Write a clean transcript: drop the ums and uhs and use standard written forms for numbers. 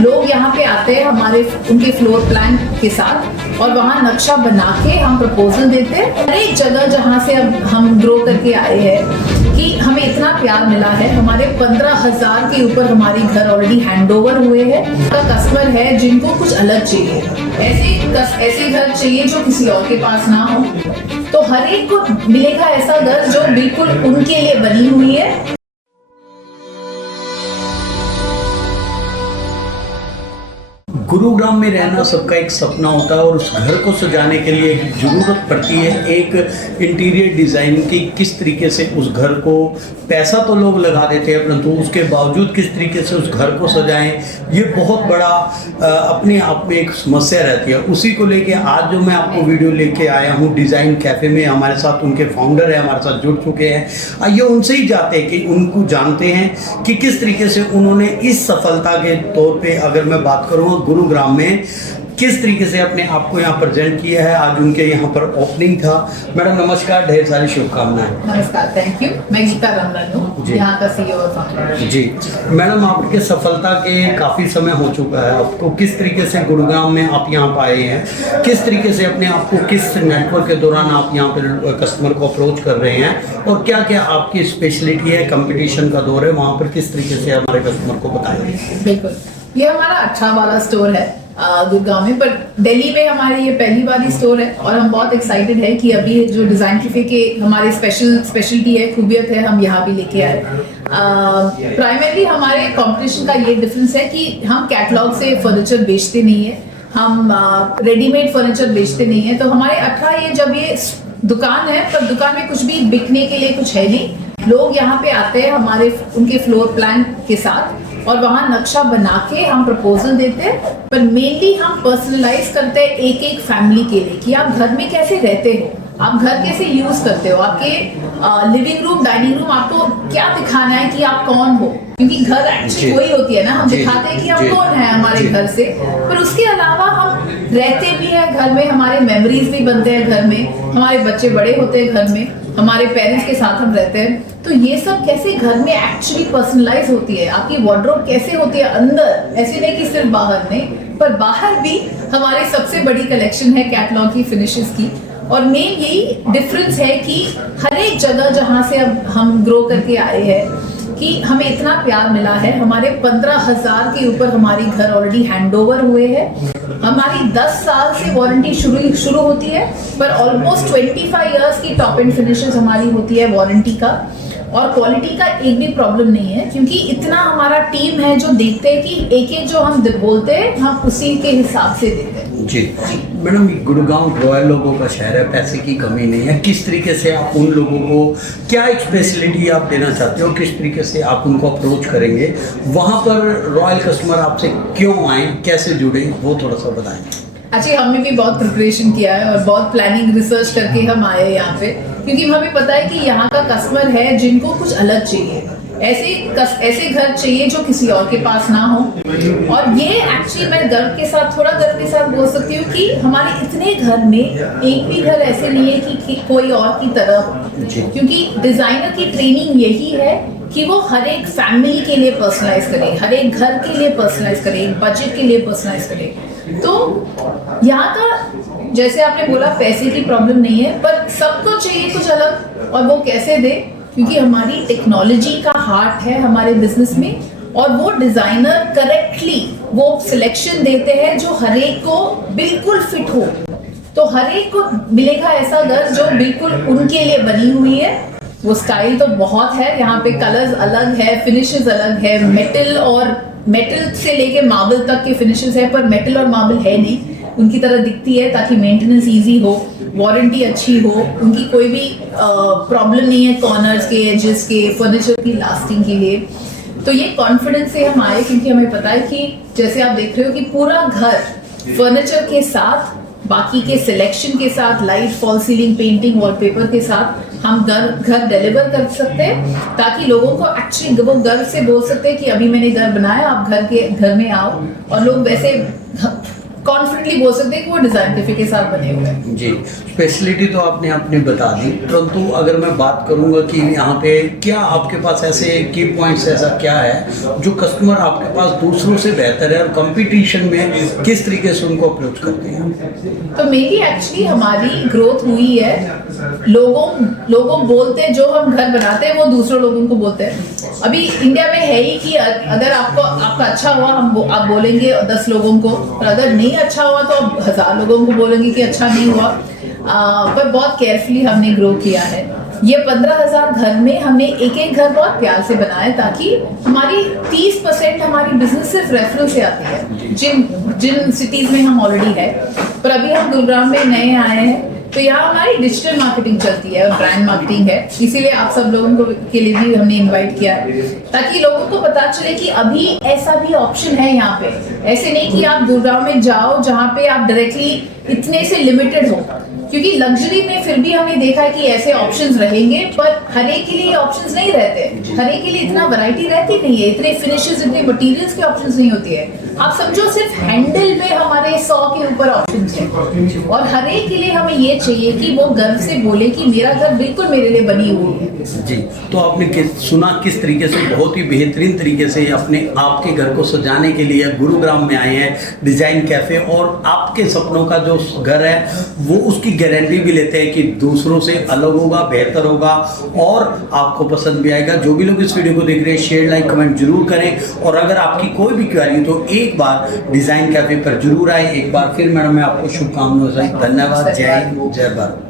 लोग यहाँ पे आते हैं हमारे उनके फ्लोर प्लान के साथ और वहाँ नक्शा बना के हम प्रपोजल देते हैं। हर एक जगह जहाँ से अब हम ग्रो करके आए हैं कि हमें इतना प्यार मिला है, हमारे 15,000 के ऊपर हमारी घर ऑलरेडी हैंडओवर हुए हैं। का कस्टमर है जिनको कुछ अलग चाहिए, ऐसे घर चाहिए जो किसी और के पास ना हो, तो हर एक को मिलेगा ऐसा घर जो बिल्कुल उनके लिए बनी हुई है। गुरुग्राम में रहना सबका एक सपना होता है और उस घर को सजाने के लिए एक ज़रूरत पड़ती है एक इंटीरियर डिज़ाइन की। किस तरीके से उस घर को, पैसा तो लोग लगा देते हैं परंतु उसके बावजूद किस तरीके से उस घर को सजाएं, ये बहुत बड़ा अपने आप में एक समस्या रहती है। उसी को लेके आज जो मैं आपको वीडियो लेके आया हूँ, डिज़ाइन कैफ़े में हमारे साथ उनके फाउंडर हैं, हमारे साथ जुड़ चुके हैं। आइए उनसे ही जाते हैं कि उनको जानते हैं कि किस तरीके से उन्होंने इस सफलता के तौर पे, अगर मैं बात करूँ गुरुग्राम में, किस तरीके से अपने आप को यहाँ प्रेजेंट किया है। आज उनके यहाँ पर ओपनिंग था। मैडम नमस्कार, ढेर सारी शुभकामनाएं। नमस्कार, थैंक यू। मैं गीता रंगन हूँ, यहाँ का CEO और फाउंडर। जी मैडम, आपके सफलता के काफ़ी समय हो चुका है, आपको किस तरीके से गुरुग्राम में आप यहाँ पर आए हैं, किस तरीके से अपने आप को, किस नेटवर्क के दौरान आप यहाँ पर कस्टमर को अप्रोच कर रहे हैं और क्या क्या आपकी स्पेशलिटी है, कंपटीशन का दौर है, वहाँ पर किस तरीके से हमारे कस्टमर को बताएंगे। बिल्कुल, ये हमारा अच्छा वाला स्टोर है गुड़गांव में, पर दिल्ली में हमारी ये पहली बार ही स्टोर है और हम बहुत एक्साइटेड है कि अभी जो डिजाइन कैफे के हमारे स्पेशलिटी है, खूबियत है, हम यहाँ भी लेके आए। प्राइमरली हमारे कंपटीशन का ये डिफरेंस है कि हम कैटलॉग से फर्नीचर बेचते नहीं है, हम रेडीमेड फर्नीचर बेचते नहीं है। तो हमारे ये जब ये दुकान है, पर दुकान में कुछ भी बिकने के लिए कुछ है नहीं। लोग यहाँ पे आते हैं हमारे उनके फ्लोर प्लान के साथ और वहाँ नक्शा बना के हम प्रपोजल देते हैं, पर मेनली हम पर्सनलाइज करते हैं एक एक फैमिली के लिए कि आप घर में कैसे रहते हो, आप घर कैसे यूज करते हो, आपके लिविंग रूम, डाइनिंग रूम, आपको क्या दिखाना है कि आप कौन हो, क्योंकि घर एक्चुअली वही होती है ना, हम दिखाते हैं कि हम कौन है हमारे घर से, पर उसके अलावा हम रहते भी हैं घर में, हमारे मेमोरीज भी बनते हैं घर में, हमारे बच्चे बड़े होते हैं घर में, हमारे पेरेंट्स के साथ हम रहते हैं। तो ये सब कैसे घर में एक्चुअली पर्सनलाइज होती है, आपकी वार्डरोब कैसे होती है अंदर, ऐसे नहीं कि सिर्फ बाहर में, पर बाहर भी हमारी सबसे बड़ी कलेक्शन है कैटलॉग की, फिनिशेस की। और मेन यही डिफरेंस है कि हर एक जगह जहाँ से अब हम ग्रो करके आए हैं कि हमें इतना प्यार मिला है, हमारे 15,000 के ऊपर हमारी घर ऑलरेडी हैंडओवर हुए हैं। हमारी 10 साल से वारंटी शुरू होती है, पर ऑलमोस्ट 25 इयर्स की टॉप एंड फिनिशेस हमारी होती है वारंटी का, और क्वालिटी का एक भी प्रॉब्लम नहीं है, क्योंकि इतना हमारा टीम है जो देखते हैं कि एक एक जो हम बोलते हैं हम उसी के हिसाब से देते हैं। जी मैडम, गुड़गांव रॉयल लोगों का शहर है, पैसे की कमी नहीं है। किस तरीके से आप उन लोगों को क्या एक स्पेशलिटी आप देना चाहते हो, किस तरीके से आप उनको अप्रोच करेंगे, वहाँ पर रॉयल कस्टमर आपसे क्यों आए, कैसे जुड़े, वो थोड़ा सा बताएं। अच्छा, हमने भी बहुत प्रिपरेशन किया है और बहुत प्लानिंग रिसर्च करके हम आए यहाँ पे, क्योंकि हमें पता है कि यहाँ का कस्टमर है जिनको कुछ अलग चाहिए, ऐसे घर चाहिए जो किसी और के पास ना हो। और ये एक्चुअली मैं थोड़ा गर्व के साथ बोल सकती हूँ कि हमारे इतने घर में एक भी घर ऐसे नहीं है कि कोई और की तरह हो, क्योंकि डिजाइनर की ट्रेनिंग यही है कि वो हर एक फैमिली के लिए पर्सनलाइज करे, हर एक घर के लिए पर्सनलाइज करे, एक बजट के लिए पर्सनलाइज करे। तो यहाँ का, जैसे आपने बोला, पैसे की प्रॉब्लम नहीं है, पर सबको चाहिए कुछ अलग, और वो कैसे दे, क्योंकि हमारी टेक्नोलॉजी का हार्ट है हमारे बिजनेस में, और वो डिजाइनर करेक्टली वो सिलेक्शन देते हैं जो हर एक को बिल्कुल फिट हो, तो हर एक को मिलेगा ऐसा घर जो बिल्कुल उनके लिए बनी हुई है। वो स्टाइल तो बहुत है, यहाँ पे कलर्स अलग है, फिनिशेस अलग है, मेटल से लेके मार्बल तक के फिनिशेस है, पर मेटल और मार्बल है नहीं, उनकी तरह दिखती है ताकि मेंटेनेंस इजी हो, वारंटी अच्छी हो, उनकी कोई भी प्रॉब्लम नहीं है कॉर्नर्स के, एजेस के, फर्नीचर की लास्टिंग के लिए। तो ये कॉन्फिडेंस से हम आए, क्योंकि हमें पता है कि जैसे आप देख रहे हो कि पूरा घर फर्नीचर के साथ, बाकी के सिलेक्शन के साथ, light, fall ceiling, painting, wallpaper के साथ हम घर डिलीवर कर सकते हैं, ताकि लोगों को एक्चुअली वो घर से बोल सकते हैं कि अभी मैंने घर बनाया, आप घर में आओ। और लोग वैसे कॉन्फिडेंटली बोल सकते हैं कि वो डिजाइन कैफे के साथ बने हुए हैं। जी, स्पेशलिटी तो आपने अपनी बता दी, परंतु अगर मैं बात करूंगा कि यहाँ पे क्या आपके पास ऐसे की पॉइंट्स ऐसा क्या है जो कस्टमर आपके पास दूसरों से बेहतर है और कंपटीशन में किस तरीके से उनको अप्रोच करते हैं? तो मेरी एक्चुअली हमारी ग्रोथ हुई है, लोगों बोलते हैं जो हम घर बनाते हैं वो दूसरों लोगों को बोलते हैं। अभी इंडिया में है ही कि अगर आपका अच्छा हुआ आप बोलेंगे 10 लोगों को, और अगर नहीं अच्छा हुआ तो आप 1000 लोगों को बोलेंगे कि अच्छा नहीं हुआ। पर बहुत केयरफुली हमने ग्रो किया है। ये 15,000 घर में हमने एक एक घर बहुत प्यार से बनाया ताकि हमारी 30% हमारी बिजनेस सिर्फ रेफरल से आती है, जिन सिटीज में हम ऑलरेडी है। पर अभी हम गुरुग्राम में नए आए हैं तो यहाँ हमारी डिजिटल मार्केटिंग चलती है और ब्रांड मार्केटिंग है, इसीलिए आप सब लोगों के लिए भी हमने इनवाइट किया है ताकि लोगों को पता चले कि अभी ऐसा भी ऑप्शन है यहाँ पे। ऐसे नहीं कि आप गुरुग्राम में जाओ जहाँ पे आप डायरेक्टली इतने से लिमिटेड हो, क्योंकि लग्जरी में फिर भी हमने देखा है कि ऐसे ऑप्शंस रहेंगे, पर हर एक के लिए ऑप्शंस नहीं रहते, हर एक के लिए इतना वैरायटी रहती नहीं है, इतने फिनिशेस इतने मटेरियल्स के ऑप्शंस नहीं होती है। आप समझो सिर्फ हैंडल में हमारे 100 के ऊपर ऑप्शंस हैं, और हर एक के लिए हमें ये चाहिए कि वो गर्व से बोले कि मेरा घर बिल्कुल मेरे लिए बनी हुई है। जी, तो आपने सुना किस तरीके से बहुत ही बेहतरीन तरीके से अपने आपके घर को सजाने के लिए गुरुग्राम में आए हैं डिज़ाइन कैफ़े, और आपके सपनों का जो घर है वो उसकी गारंटी भी लेते हैं कि दूसरों से अलग होगा, बेहतर होगा और आपको पसंद भी आएगा। जो भी लोग इस वीडियो को देख रहे हैं शेयर लाइक कमेंट जरूर करें, और अगर आपकी कोई भी क्वेरी तो एक बार डिज़ाइन कैफ़े पर जरूर आए। एक बार फिर मैडम मैं आपको शुभकामनाएं, धन्यवाद, जय हिंद, जय भारत।